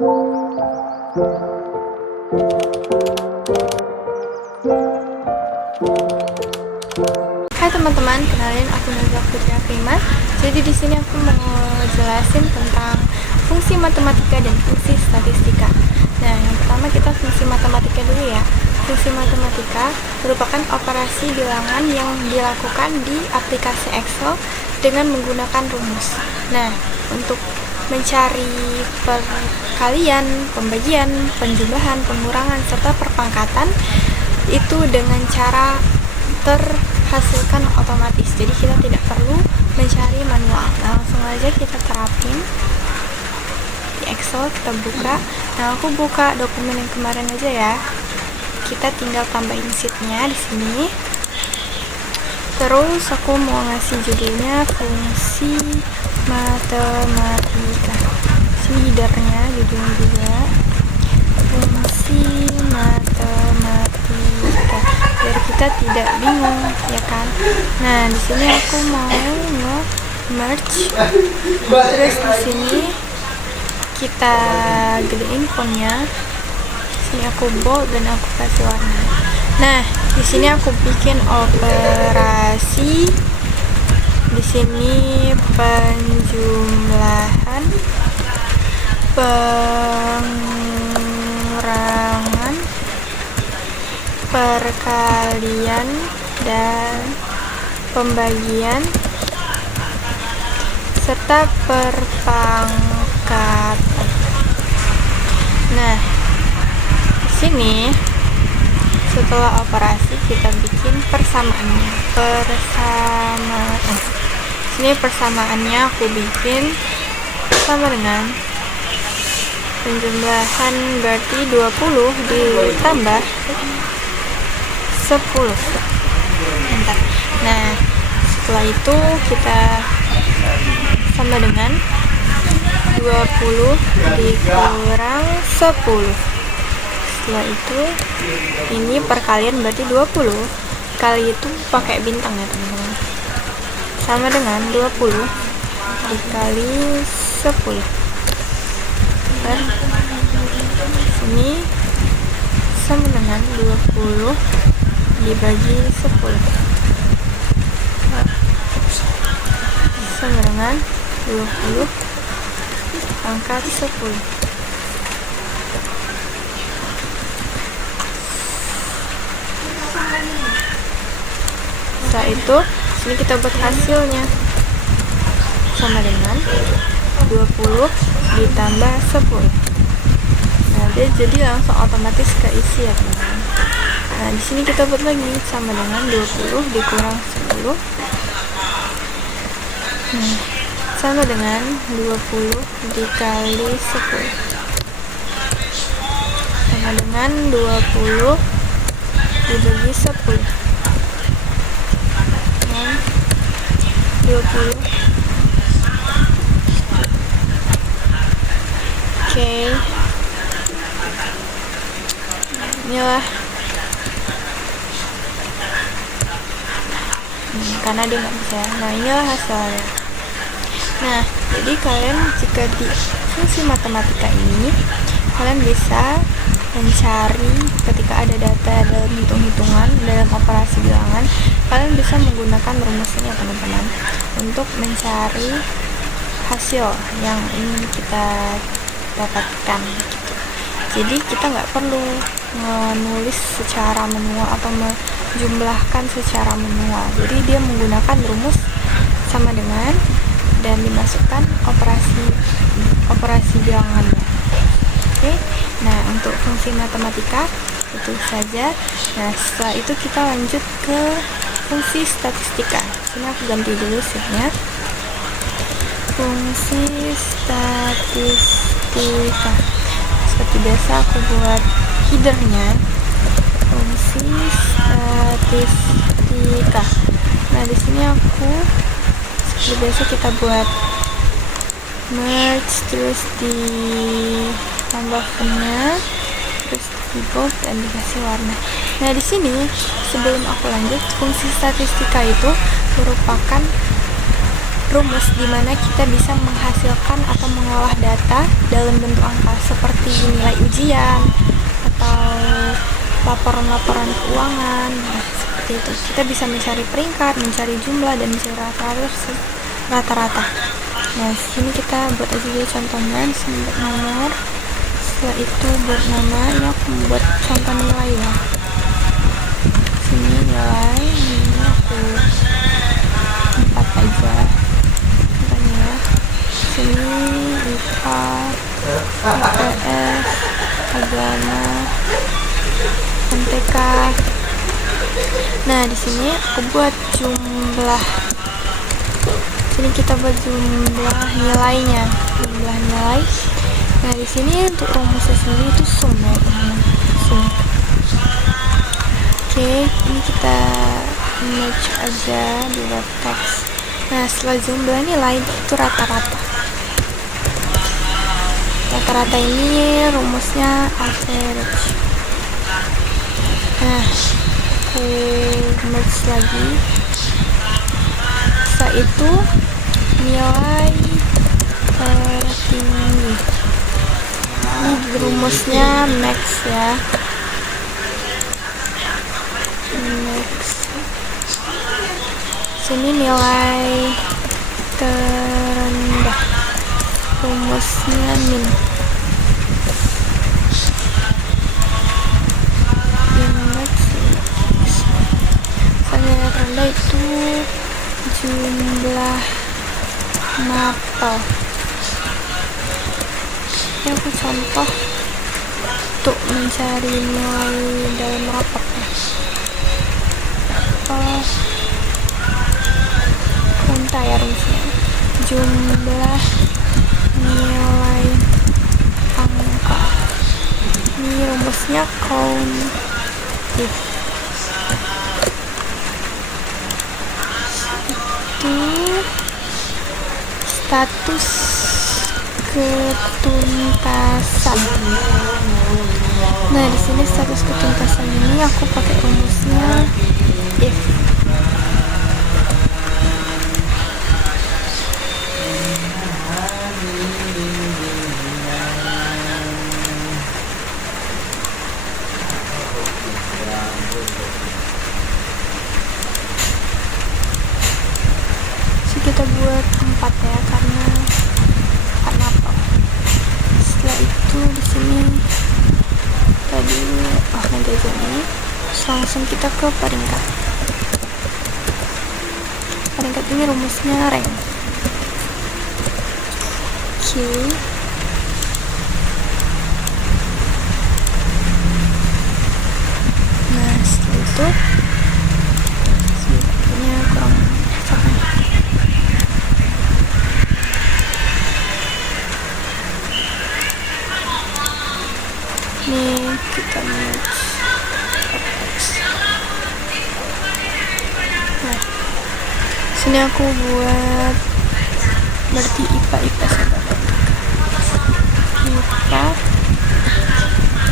Hai teman-teman, kenalin aku Nazla Putri Afrima. Jadi di sini aku mau jelasin tentang fungsi matematika dan fungsi statistika. Nah, yang pertama kita fungsi matematika dulu ya. Fungsi matematika merupakan operasi bilangan yang dilakukan di aplikasi Excel dengan menggunakan rumus. Nah, untuk mencari perkalian, pembagian, penjumlahan, pengurangan, serta perpangkatan itu dengan cara terhasilkan otomatis. Jadi kita tidak perlu mencari manual. Nah, langsung aja kita terapin di Excel, kita buka. Nah, aku buka dokumen yang kemarin aja ya. Kita tinggal tambahin sheetnya di sini. Terus aku mau ngasih judulnya fungsi matematika. Sini headernya, judulnya juga fungsi matematika, biar kita tidak bingung, ya kan? Nah, di sini aku mau nge-merge. Terus di sini kita gedein fontnya. Sini aku bold dan aku kasih warna. Nah, di sini aku bikin operasi. Di sini penjumlahan, pengurangan, perkalian, dan pembagian serta perpangkatan. Nah, di sini setelah operasi kita bikin persamaannya. Sini persamaannya aku bikin sama dengan penjumlahan, berarti 20 ditambah 10. Bentar. Nah, setelah itu kita sama dengan 20 dikurang 10. Setelah itu ini perkalian, berarti 20 kali itu pakai bintang ya teman-teman, sama dengan 20 dikali 10. Sini sama dengan 20 dibagi 10 sama dengan 20 pangkat 10. Setelah itu sini kita buat hasilnya sama dengan 20 ditambah 10. Nah, dia jadi langsung otomatis keisi ya teman-teman. Nah, di sini kita buat lagi sama dengan 20 dikurang 10. Sama dengan 20 dikali 10 sama dengan 20 dibagi 10. 20. Oke. Inilah. Karena dia nggak bisa. Nah, inilah hasilnya. Nah, jadi kalian jika di fungsi matematika ini kalian bisa mencari ketika ada data dalam hitung-hitungan, dalam operasi bilangan, kalian bisa menggunakan rumus ini ya teman-teman untuk mencari hasil yang ingin kita dapatkan gitu. Jadi kita nggak perlu menulis secara manual atau menjumlahkan secara manual. Jadi dia menggunakan rumus sama dengan dan dimasukkan operasi bilangannya. Oke. Nah, untuk fungsi matematika itu saja. Nah, setelah itu kita lanjut ke fungsi statistika. Sini aku ganti dulu sheetnya. Fungsi statistika. Seperti biasa aku buat headernya. Fungsi statistika. Nah, di sini aku seperti biasa kita buat merge, terus ditambah fontnya, terus di bold dan dikasih warna. Nah, di sini sebelum aku lanjut, fungsi statistika itu merupakan rumus di mana kita bisa menghasilkan atau mengolah data dalam bentuk angka seperti seperti nilai ujian atau laporan-laporan keuangan. Nah, seperti itu kita bisa mencari peringkat, mencari jumlah, dan mencari rata-rata. Nah, sini kita buat aja dulu contohnya. Di sini buat nomor, setelah itu buat nama. Ini aku buat contoh nilai ya. Sini nilai, ini aku 4 aja contohnya ya. Sini IPA, IPS, agama, MTK. Nah, di sini aku buat jumlah. Sini kita buat jumlah nilainya, jumlah nilai. Nah, di sini untuk rumusnya sendiri itu sum ya, sum. Oke, ini kita match aja di web text. Nah, setelah jumlah nilai itu rata-rata. Rata-rata ini rumusnya average. Nah, aku merge lagi. Setelah itu nilai tertinggi. Ini rumusnya max ya. Max. Sini nilai terendah. Rumusnya min. Misalnya rendah itu jumlah mapel. Ini aku contoh untuk mencari nilai dalam rapot ya. Konta ya rumusnya. Jumlah nilai angka. Ini rumusnya countif. Itu status ketuntasan. Nah, di sini status ketuntasan ini aku pakai rumusnya if. Kita buat 4 ya, karena apa? Setelah itu di sini tadi nanti aja nih. Langsung kita ke peringkat. Peringkat ini rumusnya rank. Oke. Nah, setelah itu sebenarnya kurang capek. Ini kita match. Nah, sini aku buat berarti IPA IPS IPA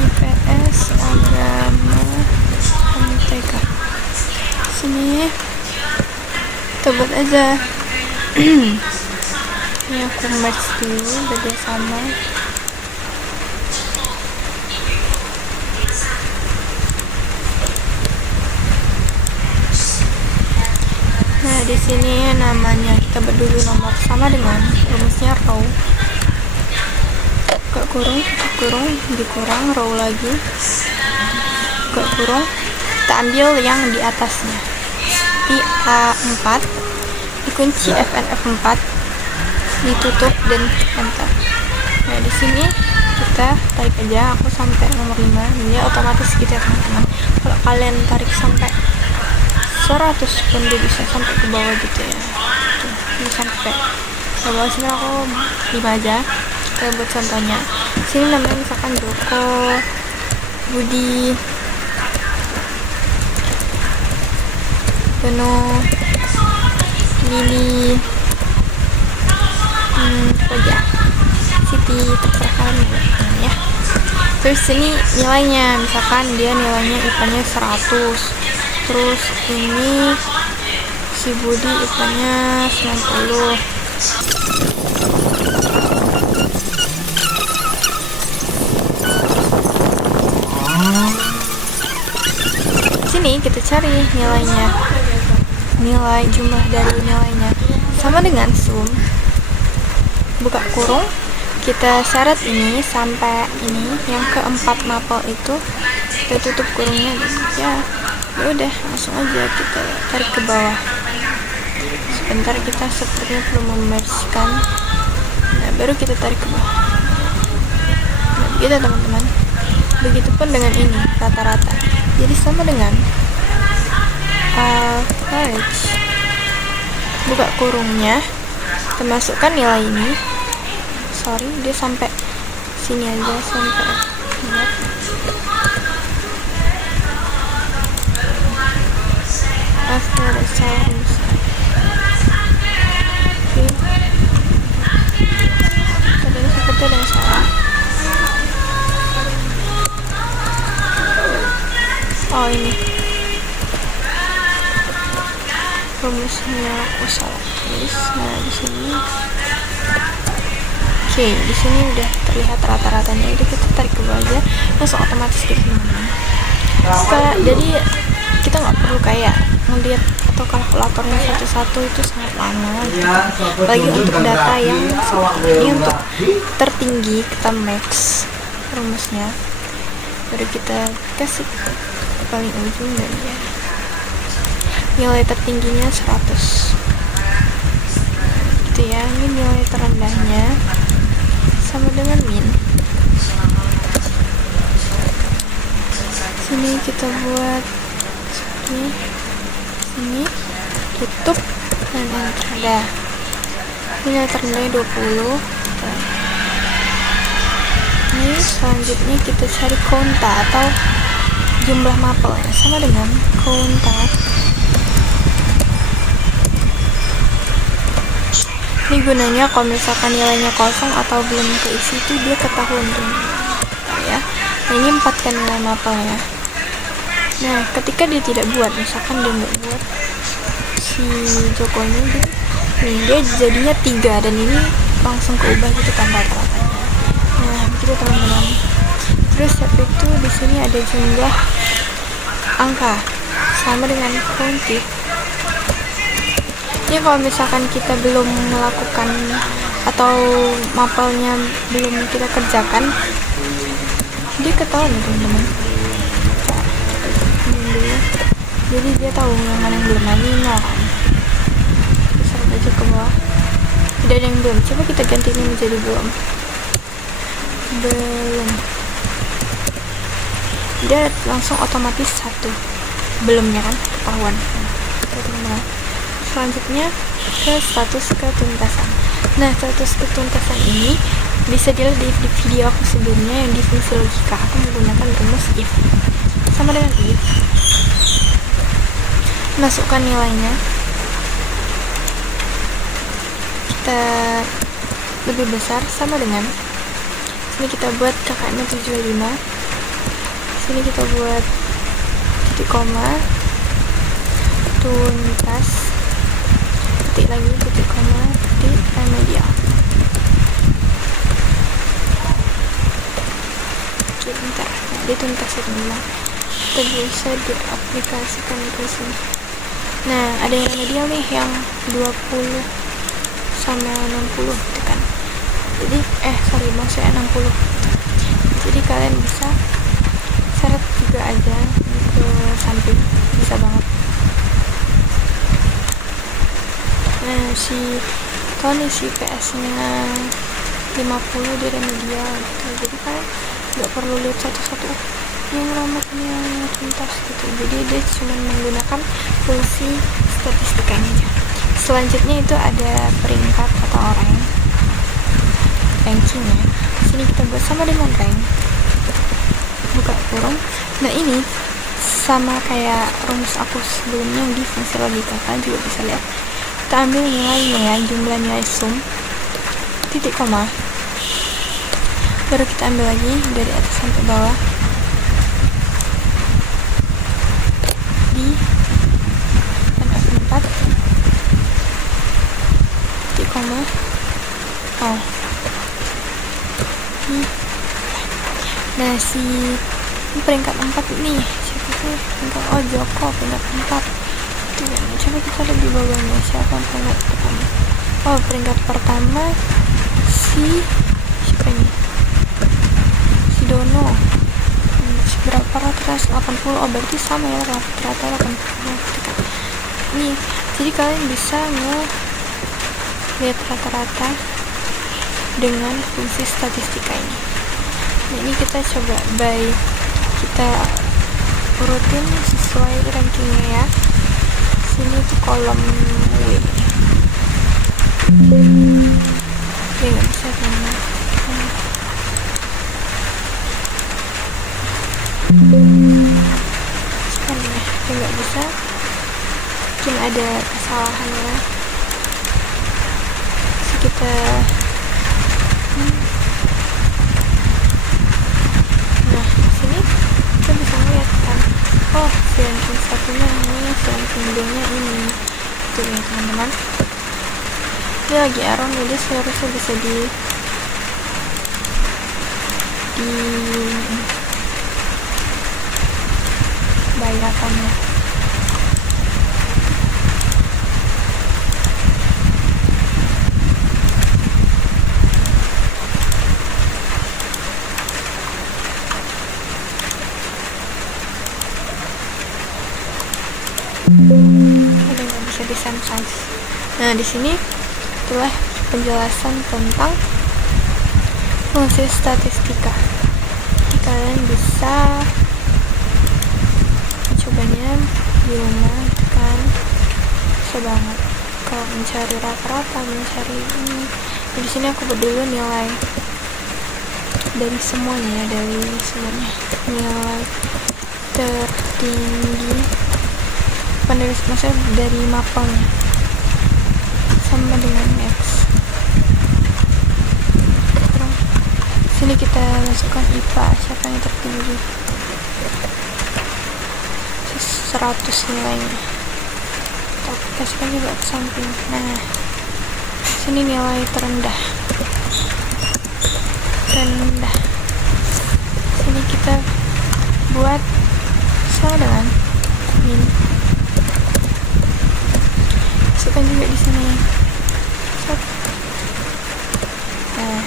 IPS agama MTK. Sini kita buat aja. Ini aku match dulu bersama. Nah, di sini namanya kita buat dulu nomor sama dengan rumusnya row. Buka kurung, dikurang, row lagi. Buka kurung, kita ambil yang di atasnya. Di A4, dikunci FNF4, ditutup dan enter. Nah, di sini kita tarik aja, aku sampai nomor 5. Ini otomatis gitu ya teman-teman. Kalau kalian tarik sampai 100 pun dia bisa sampai ke bawah gitu ya. Tuh, ini sampai ke bawah. Sini aku 5 aja. Kita buat contohnya. Sini namanya misalkan Joko, Budi, Beno, Lili, ya, Siti, terserah kalian ya. Terus sini nilainya, misalkan dia nilainya IPA-nya 100. Terus ini si Budi IPA-nya 90. sini kita cari nilainya, nilai jumlah dari nilainya sama dengan sum, buka kurung, kita seret ini sampai ini yang keempat mapel itu, kita tutup kurungnya ya udah langsung aja kita tarik ke bawah. Sebentar, kita sepertinya perlu membersihkan. Nah, baru kita tarik ke bawah. Nah, begitu teman-teman. Begitupun dengan ini rata-rata, jadi sama dengan average, buka kurungnya, kita masukkan nilai ini. Sorry, dia sampai sini aja, sampai lihat. Average harus tadinya seperti ada yang salah. Oh, ini rumusnya aku salah tulis. Nah, di sini oke, di sini udah terlihat rata-ratanya, itu kita tarik ke bawah aja, langsung otomatis gitu teman-teman. Jadi kita nggak perlu kayak ngeliat atau kalkulatornya satu-satu, itu sangat lama gitu. Apalagi untuk data yang seperti ini, untuk tertinggi kita max rumusnya, baru kita kasih paling ujung dan ya nilai tertingginya 100 gitu ya. Ini nilai terendahnya sama dengan min. Sini kita buat seperti sini, tutup dan enter. Dah, nilai terendahnya 20. Ini selanjutnya kita cari konta atau jumlah mapelnya, sama dengan konta. Ini gunanya kalau misalkan nilainya kosong atau belum keisi, itu dia ketahuan tuh ya. Nah, ini 4 kan nilai mapelnya. Nah, ketika dia tidak buat, misalkan dia nggak buat si Joko ini gitu, nih dia jadinya 3 dan ini langsung keubah gitu kan rata-ratanya. Nah, begitu teman-teman. Terus habis itu di sini ada jumlah angka sama dengan quantity. Ini kalau misalkan kita belum melakukan atau mapelnya belum kita kerjakan, dia ketahuan ya teman-teman. Jadi dia tahu yang mana yang belum, ini nol kan. Besar aja ke bawah. Tidak ada yang belum. Coba kita ganti ini menjadi belum. Dia langsung otomatis 1 belumnya kan ketahuan. Teman-teman. Selanjutnya ke status ketuntasan. Nah, status ketuntasan ini bisa dilihat di video aku sebelumnya yang di fungsi logika. Aku menggunakan rumus if sama dengan if. Masukkan nilainya, kita lebih besar sama dengan sini kita buat kakaknya 75, sini kita buat titik koma, tuntas, titik lagi, titik koma, titik remedial. Oke, bentar, nah, dia tuntas ya teman-teman, kita bisa diaplikasikan ke sini. Nah, ada yang remedial nih yang 20 sama 60 gitu kan. Jadi maksudnya 60. Jadi kalian bisa seret juga aja ke samping, bisa banget. Nah, si PS nya 50 di remedial gitu. Jadi kalian nggak perlu lihat satu-satu yang ramatnya yang tuntas gitu. Jadi dia cuma menggunakan fungsi statistikanya. Selanjutnya itu ada peringkat atau rank, rankingnya. Sini kita buat sama dengan rank, buka kurung. Nah, ini sama kayak rumus aku sebelumnya yang di fungsi logika, kalian juga bisa lihat. Kita ambil nilainya ya, jumlah nilai sum, titik koma, baru kita ambil lagi dari atas sampai bawah di F4 titik koma. Nah, si peringkat 4 ini siapa sih? Oh, Joko peringkat 4. Coba kita lihat di bawahnya siapa peringkat pertama. Oh, peringkat pertama siapa ini? Si Dono. Berapa rata? 80. Oh, berarti sama ya, rata 80. Nih, jadi kalian bisa lihat rata-rata dengan fungsi statistika ini. Nah, ini kita coba kita urutin sesuai rankingnya ya. Sini tuh kolom W. Oke, nggak bisa teman. Sebenarnya nggak bisa. Mungkin ada kesalahannya. Kita nah sini kita bisa melihat kan, oh si ranking satunya ini, si ranking 2 nya ini, itu ya teman-teman. Dia lagi error, jadi seharusnya bisa di bayarkannya. Ada nggak bisa disensize. Nah, di sini itulah penjelasan tentang fungsi statistika. Jadi, kalian bisa cobanya di rumah kan, bisa banget. Kalau mencari rata-rata, mencari ini. Nah, di sini aku buat dulu nilai dari semuanya ya, nilai tertinggi. Maksudnya dari mapelnya sama dengan X. Terus sini kita masukkan IPA, siapa yang tertinggi, 100 nilainya. Kita kasihkan juga ke samping. Nah, sini nilai terendah. Sini kita buat sama dengan min. Masukkan juga di sini. Nah,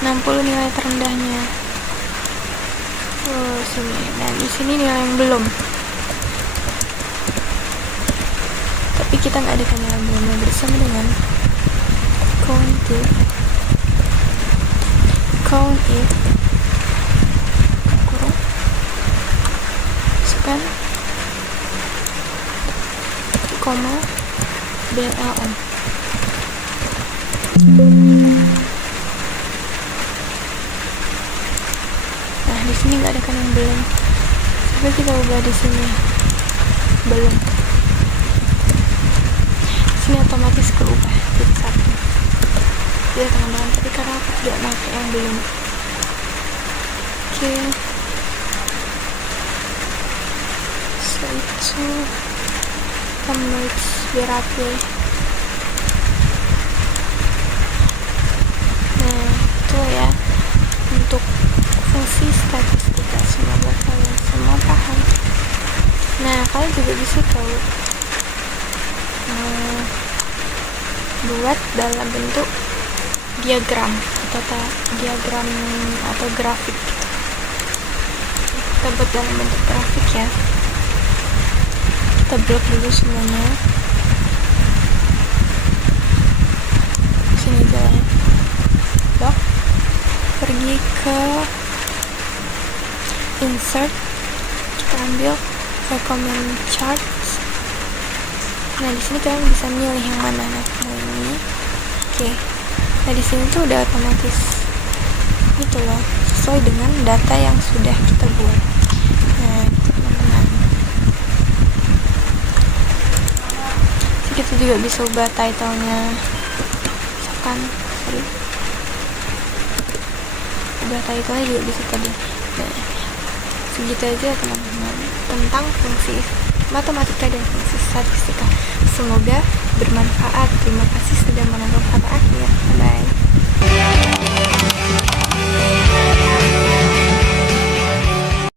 60 nilai terendahnya. Oh, sini. Nah, di sini nilai yang belum. Tapi kita nggak ada nilai belumnya, bersama dengan count if kurung span koma BLM. Nah, di sini nggak ada kan yang belum. Coba kita ubah di sini belum. Sini otomatis keubah jadi 1. Ya teman-teman, tapi karena aku tidak pakai yang belum. Oke. So itu kita merge biar rapi. Nah, itu ya untuk fungsi statistika. Semoga kalian semua paham. Nah, kalian juga bisa tahu buat dalam bentuk diagram atau grafik gitu. Kita buat dalam bentuk grafik ya. Kita blok dulu semuanya. Sini jalan blok, pergi ke insert, kita ambil recommend charts. Nah, di sini kalian bisa milih yang mana. Nah, ini oke. Nah, di sini tuh udah otomatis gitu loh, sesuai dengan data yang sudah kita buat. Nah, teman-teman, kita juga bisa ubah title-nya, misalkan ubah title-nya juga bisa tadi. Nah, segitu aja teman-teman tentang fungsi matematika dan fungsi statistika. Semoga bermanfaat. Terima kasih sudah menonton sampai akhir. Bye.